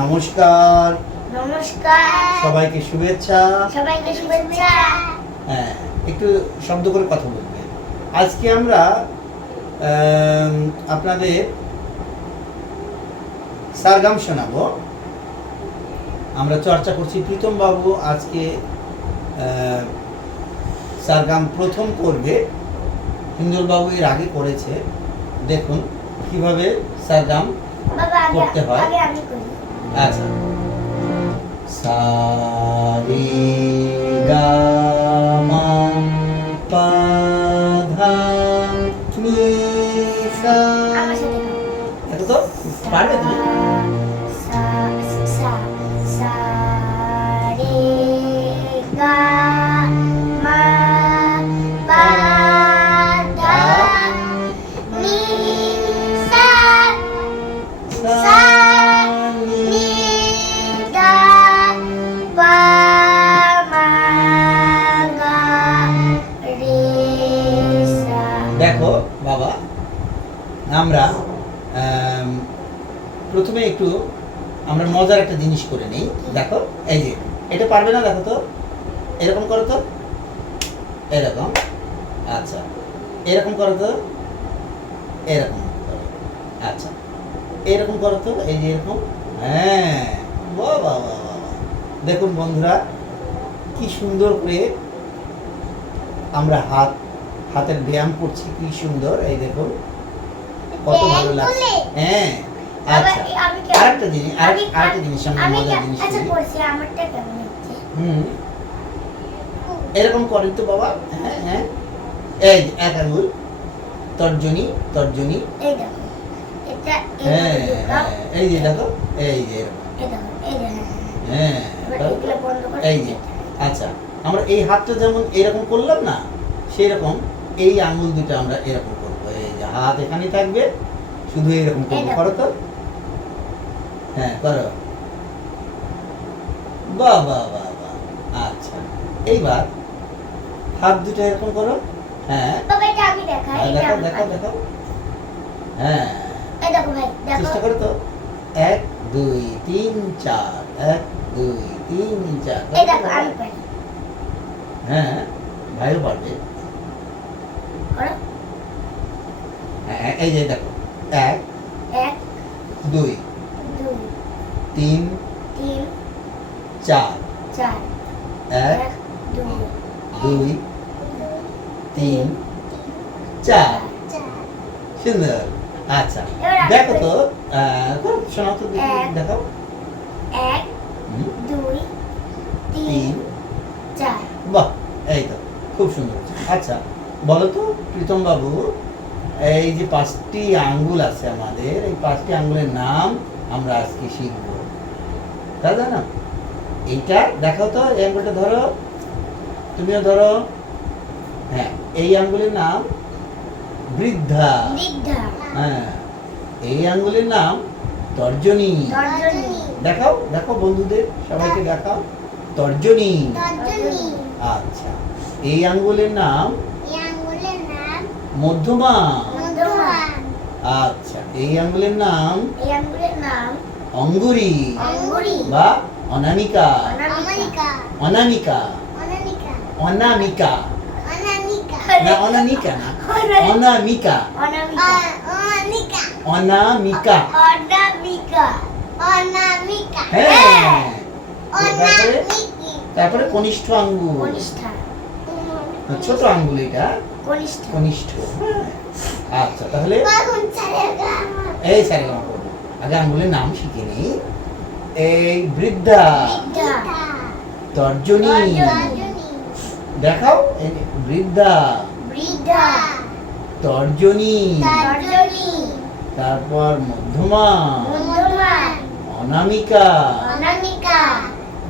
নমস্কার। নমস্কার সবাইকে শুভেচ্ছা। সবাইকে শুভেচ্ছা। হ্যাঁ, একটু শব্দ করে কথা বলবেন। আজকে আমরা আপনাদের সারগাম শোনাবো। আমরা চর্চা করছি প্রীতম বাবু আজকে সারগাম প্রথম করবে। হিন্দুল বাবু এর আগে করেছে। দেখুন কিভাবে সারগাম বাবা করতে হয়। আগে আমি করি। আচ্ছা, সা রে গা মা পা ধা নি সা। আমার সাথে গাও। দেখো তো পারবে তুমি? সা সা সা রে গা মা পা ধা নি সা সা নি দা পা মা গা রে সা। দেখো বাবা, আমরা প্রথমে একটু আমরা মজার একটা জিনিস করে নিই। দেখো এই যে এটা পারবে না, দেখো তো এরকম করো তো, এরকম। আচ্ছা, এরকম করো তো, এরকম করো। আচ্ছা, এরকম করো তো, এই যে এরকম। হ্যাঁ, বাহ বাহ বাহ বাহ। দেখুন বন্ধুরা, কি সুন্দর করে আমরা হাতের ব্যায়াম করছি, কি সুন্দর। এই দেখুন কত ভালো লাগছে। হ্যাঁ, আচ্ছা, আরেকটা জিনিস আমরা মজার জিনিস আচ্ছা করি। করছি, আমারটা কেমন হচ্ছে? এরকম করেন তো বাবা। হ্যাঁ হ্যাঁ, এই যে এক আঙুল তর্জনী তর্জনী। এই দেখো, এটা হ্যাঁ ঢুকাও। এই যে দেখো, এই যে এরকম। এই দেখো, এই দেখো। হ্যাঁ, এবার এগুলো বন্ধ করে এই যে। আচ্ছা, আমরা এই হাতটা যেমন এরকম করলাম না, সেই রকম এই আঙুল দুটো আমরা এরকম করবো। এই যে হাত এখানেই থাকবে, শুধু এরকম করবো। করো তো। হ্যাঁ করো। বাহ বাহ বাহ বাহ। আচ্ছা, এইবার হাত দুটো এরকম করো। হ্যাঁ, বাবা এটা আমি দেখাই, এটা দেখাও আমি দেখাও পারি। দেখাও। হ্যাঁ, এই দেখো ভাই, দেখো। চেষ্টা করো তো। 1 2 3 4, 1 2 3 4। এই দেখো আমি পারি। হ্যাঁ, ভাইও পারবে। করো। হ্যাঁ, এই যে দেখো, 1 1 2 2 3 3 4, 4 1 1 2 2 3 4। সুন্দর। আচ্ছা, এবার দেখো তো করো, শোনাও তো দেখি, এক। দেখাও। 1 হুম, 2 3 3। 4। বাহ, এই তো খুব সুন্দর। আচ্ছা বলো তো প্রীতম বাবু, এই যে 5টি আঙ্গুল আছে আমাদের, এই 5টি আঙ্গুলের নাম আমরা আজকে শিখব, তা জানো? এইটা দেখাও তো, এই আঙ্গুলটা ধরো, তুমিও ধরো। হ্যাঁ, এই আঙ্গুলের নাম বৃদ্ধা। বৃদ্ধা। হ্যাঁ, এই আঙ্গুলের নাম তর্জনী। তর্জনী। দেখাও দেখাও বন্ধুদের সবাইকে দেখাও, তর্জনী। তর্জনী। আচ্ছা, এই আঙ্গুলের নাম এই আঙ্গুলের নাম মধ্যমা। মধ্যমা। আচ্ছা, এই আঙ্গুলের নাম এই আঙ্গুলের নাম অঙ্গুরি অঙ্গুরি। বা অনামিকা। অনামিকা। অনামিকা অনামিকা। অনামিকা অনামিকা। না, অনামিকা না, অনামিকা। অনামিকা। অনামিকা। অনামিকা। অনামিকা। অনামিকা। হ্যাঁ, তারপরে অনামিকি। তারপরে কনিষ্ঠ আঙ্গুল, কনিষ্ঠা। ছোট আঙ্গুল এটা কনিষ্ঠা। কনিষ্ঠ। হ্যাঁ, আচ্ছা তাহলে বাগুন ছাড়েগা। এই সারেগামা করবো। আগে আঙ্গুলের নাম শিখে নিই। এই বৃদ্ধা, বৃদ্ধা। তর্জনী। তর্জনী। দেখাও, এই যে বৃদ্ধা, বৃদ্ধা। তর্জনী, তর্জনী। তারপর মধ্যমা, মধ্যমা। অনামিকা, অনামিকা।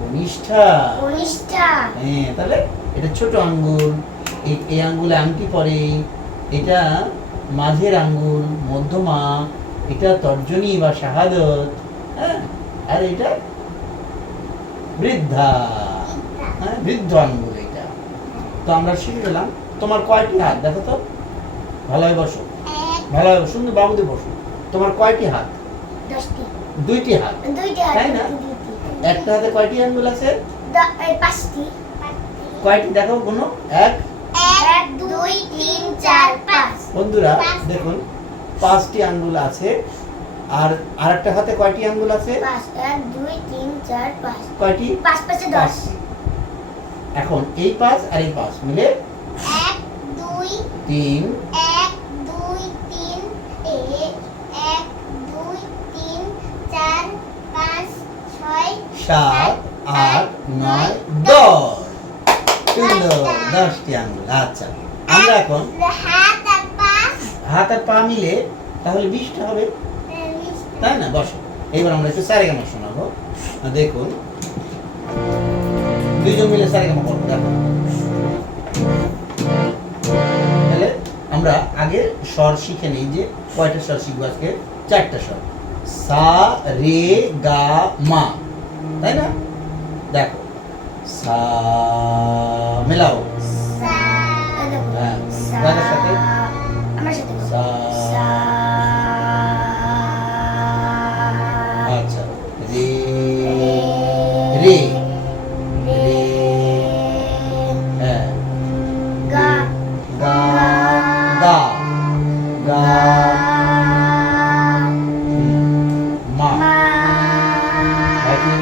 কনিষ্ঠা। কনিষ্ঠা। হ্যাঁ, তাহলে এটা ছোট আঙ্গুল, এই আঙ্গুলে আংটি পরে, এটা মাঝের আঙ্গুল মধ্যমা, এটা তর্জনী বা শাহাদত। হ্যাঁ, আর এটা বৃদ্ধা। হ্যাঁ, বৃদ্ধ আঙ্গুল এটা। তো আমরা শিখে গেলাম। তোমার কয়টি হাত দেখো তো, ভালোভাবে বসো, ভালোভাবে সুন্দর বাবুদের বসো। তোমার কয়টি হাত? 10টি। দুইটি হাত। দুইটা হাত, তাই না? একটা হাতে কয়টি আঙ্গুল আছে? পাঁচটি। কয়টি দেখো গুনো? এক। 1 2 3 4 5। বন্ধুরা দেখুন 5টি আঙ্গুল আছে। আর আরেকটা হাতে কয়টি আঙ্গুল আছে? 5 1 2 3 4 5। কয়টি? 5 5 10। 5টি। এখন এই 5 আর এই 5 মিলে 1 2 3 1 2 3 1 2 3 4 5 6 7 8 9 10 সুন্দর 10টি আঙ্গুল। আচ্ছা আমরা এখন হাত আর পা। হাত আর পা মিলে তাহলে 20টা হবে, তাই না? বসো, এবার আমরা একটু সারেগামা শোনাবো। দেখুন দুইজন মিলে সারেগামা করবো। দেখো তাহলে আমরা আগে স্বর শিখে নিই যে কয়টা স্বর শিখবো আজকে? 4টা স্বর, সা রে গা মা, তাই না? দেখো সা মেলাও, হ্যাঁ গানের সাথে আমার সাথে করো। সা, সা আচ্ছা রে রে রে, হ্যাঁ গা গা গা গা, মা মা ভাইকে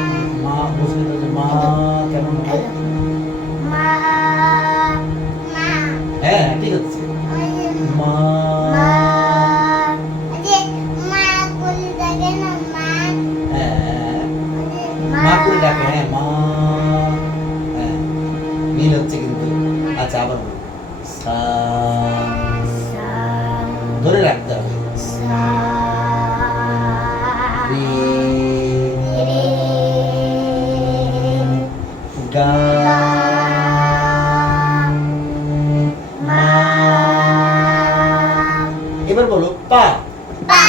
মা বুঝতে পারছে মা কেমন হবে? মা মা হ্যাঁ ঠিক আছে মা, মা আরে মা বলে ডাকে না মা। হ্যাঁ মা করে ডাকে, হ্যাঁ মা, হ্যাঁ মিল হচ্ছে কিন্তু। আচ্ছা আবার বলো। সা, সা ধরে রাখতে হবে। সা রে রে গা মা এবার বলো পা, পা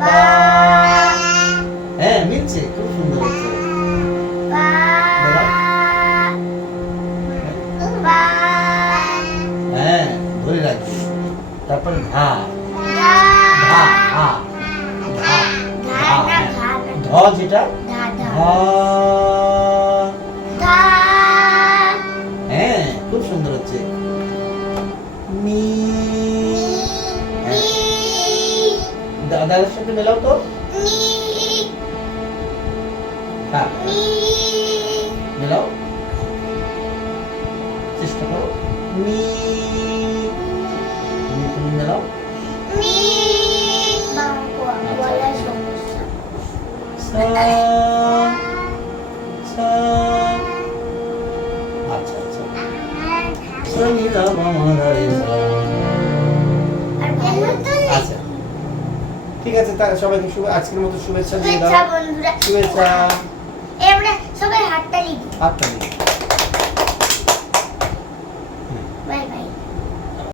পা হ্যাঁ মিলছে, খুব সুন্দর হচ্ছে। পা বলো। পা হ্যাঁ ধরে রাখবে। তারপর ধা ধা ধা ধা ধা ধা ধা, ধা ধ যেটা ধা ধা, ধা হ্যাঁ খুব সুন্দর হচ্ছে। মি, নি দাদার সাথে মেলাও তো। নি হ্যাঁ নি মেলাও, চেষ্টা করো। মি, তুমি মেলাও। নি বাবা বলা সমস্যা। সা সা, আচ্ছা আচ্ছা সা নি দা পা মা ধা রে সা। আর বলো তো আচ্ছা ঠিক আছে, তাহলে সবাইকে আজকের মতো শুভেচ্ছা দিয়ে দাও। শুভেচ্ছা বন্ধুরা। শুভেচ্ছা, আমরা সবাই হাততালি দিই। হাততালি।